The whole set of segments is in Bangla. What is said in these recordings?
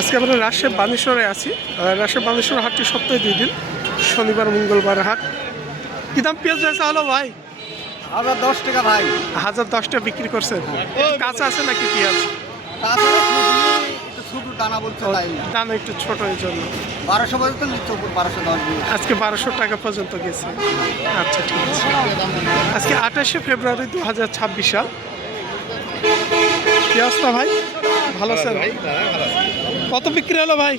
আজকে আমরা রাজশাহী বানেশ্বরে আছি। রাজশাহী বানেশ্বর হাটটি সপ্তাহে 2 দিন, শনিবার মঙ্গলবার হাট। কি দাম পেঁয়াজ আছে হলো ভাই? 1010 টাকা ভাই। 1010 টাকা বিক্রি করছেন। কাঁচা আছে নাকি পেঁয়াজ? দানা একটু ছোট, এই জন্য 1200 পর্যন্ত নিচ্ছে, উপর 1210 দিয়ে। আজকে 1200 টাকা পর্যন্ত গেছে। আচ্ছা, ঠিক আছে। আজকে 28শে ফেব্রুয়ারি 2026 সাল। পেঁয়াজটা ভাই ভালো স্যার, কত বিক্রি হলো ভাই?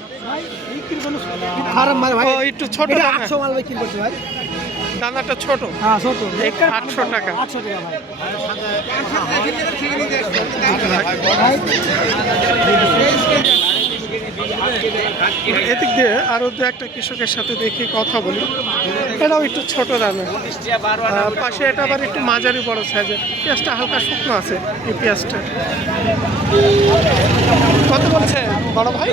ও একটু ছোট, 800 মাল বিক্রি করছে ভাই। দানাটা ছোট। হ্যাঁ ছোট, 800 টাকা। 800 টাকা ভাই। এদিক দিয়ে আরো দু একটা কৃষকের সাথে দেখি কথা বলি। এটাও একটু ছোট দানা, পাশে এটা আবার একটু মাঝারি বড় সাইজের। পেঁয়াজটা হালকা শুকনো আছে। এই পেঁয়াজটা কত বলছে বড় ভাই?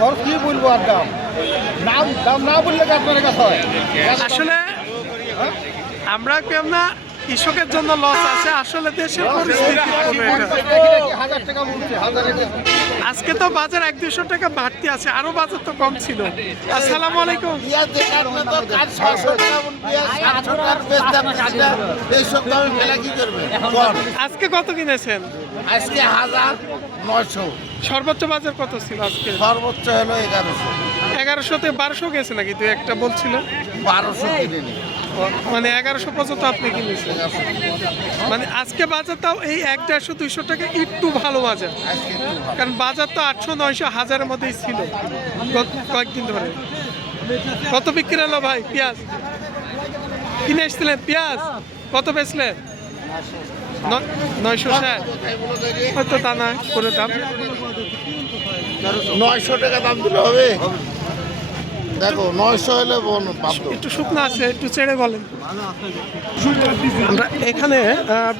ঘর কি বলবো, আর দাম না বললে আপনার কাছে হয়। আসলে আমরা কেউ না, কৃষকের জন্য লস আছে, আসলে দেশের পরিস্থিতি হবে এটা। 1000 টাকা বলছে, 1000 টাকা। আজকে তো বাজার 100-200 টাকা বাড়তি আছে, আরো বাজার তো কম ছিল। আসসালামু আলাইকুম। আজকে কত কিনেছেন? আজকে 1900, সর্বোচ্চ বাজার কত ছিল আজকে? সর্বোচ্চ হলো 1100। 1100-তে 1200 গেছে নাকি? তুই একটা বলছিল 1200 কিনে নি, মানে 1100 পর্যন্ত আপনি কিনেছেন। মানে আজকে বাজারটাও এই 150-200 টাকা একটু ভালো বাজার, আজকে একটু ভালো। কারণ বাজার তো 800-900-1000-এর মধ্যেই ছিল কয়েকদিন ধরে। কত বিক্রি হলো ভাই পেঁয়াজ? কিনে এসছিলেন পেঁয়াজ, কত বেচলেন? 960। হয়তো তা নয় করে দাম 900 টাকা দাম দিলে হবে। দেখো 900 হলে একটু শুকনো আছে, একটু ছেড়ে বলেন। আমরা এখানে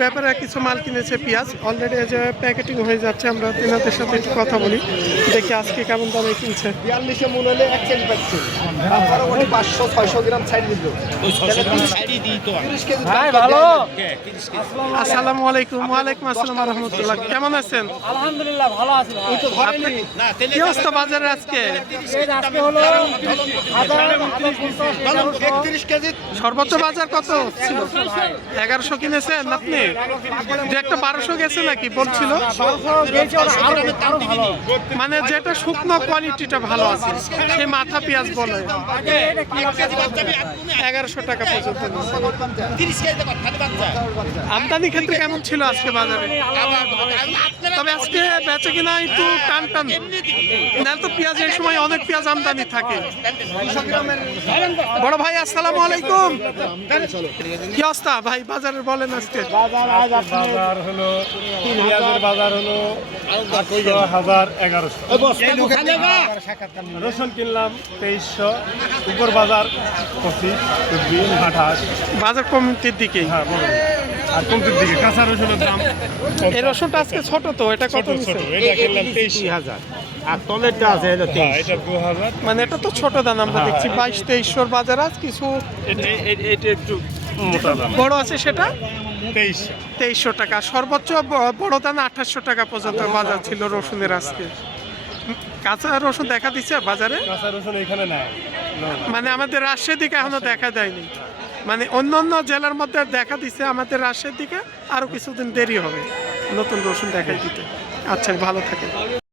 ব্যাপারে কিছু মাল কিনেছে পেঁয়াজ, অলরেডি যে প্যাকেটিং হয়ে যাচ্ছে। আমরা তেনাদের সাথে একটু কথা বলি, দেখি আজকে কেমন দামে কিনছে। 42 মন হলে 1 কেজি পাচ্ছে, তারপরে ওই 500-600 গ্রাম সাইড দিল। ভালো। আসসালামু আলাইকুম। ওয়ালাইকুম আসসালাম ওয়া রাহমাতুল্লাহ। কেমন আছেন? আলহামদুলিল্লাহ ভালো আছি। ওই তো ঘরে নেই। কি অবস্থা বাজারে আজকে? আজকে হলো 31 কেজি। সর্বোচ্চ বাজার কত ছিল? 1100 কিনেছেন আপনি? যে একটা 1200 গেছে নাকি বলছিল? মানে যেটা শুকনো কোয়ালিটিটা ভালো আছে, সেই মাথা পেঁয়াজ বলে 1100 টাকা পর্যন্ত। আমদানি ক্ষেত্রে কেমন ছিল আজকে বাজারে? তবে আজকে বেচে কিনা একটু টান টান, নাহলে তো পেঁয়াজ এই সময় অনেক পেঁয়াজ আমদানি থাকে। বড় ভাই আসসালামু আলাইকুম। কি অবস্থা ভাই বাজারের বলেন আজকে? বাজার হলো পেঁয়াজের বাজার হলো 1100। রসুন কিনলাম 2300, উপর বাজার 25, 28। বাজার কমতির দিকেই। হ্যাঁ বড় আর কমতির দিকে কাঁচা রসুনের দাম এই রসুনটা আজকে ছোট, তো এটা কত ছোট নিচ্ছে? ছোট, এটা কিনলাম 23,000 আর তলেরটা আছে হলো 23, এটা 2000। মানে এটা তো ছোট দাম আমরা দেখছি 2200-2300 বাজার। আজ কিছু এটা একটু মোটা দাম, বড় আছে সেটা 2300। 2300 টাকা। সর্বোচ্চ বড় দাম 2800 টাকা পর্যন্ত বাজার ছিল রসুনের আজকে। কাঁচা রসুন দেখা দিচ্ছে বাজারে? কাঁচা রসুন এখানে নাই, মানে আমাদের রাজশাহীর দিকে এখনো দেখা যায়নি। মানে অন্য অন্য জেলার মধ্যে দেখা দিচ্ছে, আমাদের রাজশাহীর দিকে আরো কিছুদিন দেরি হবে নতুন রসুন দেখা দিতে। আচ্ছা, ভালো থাকে।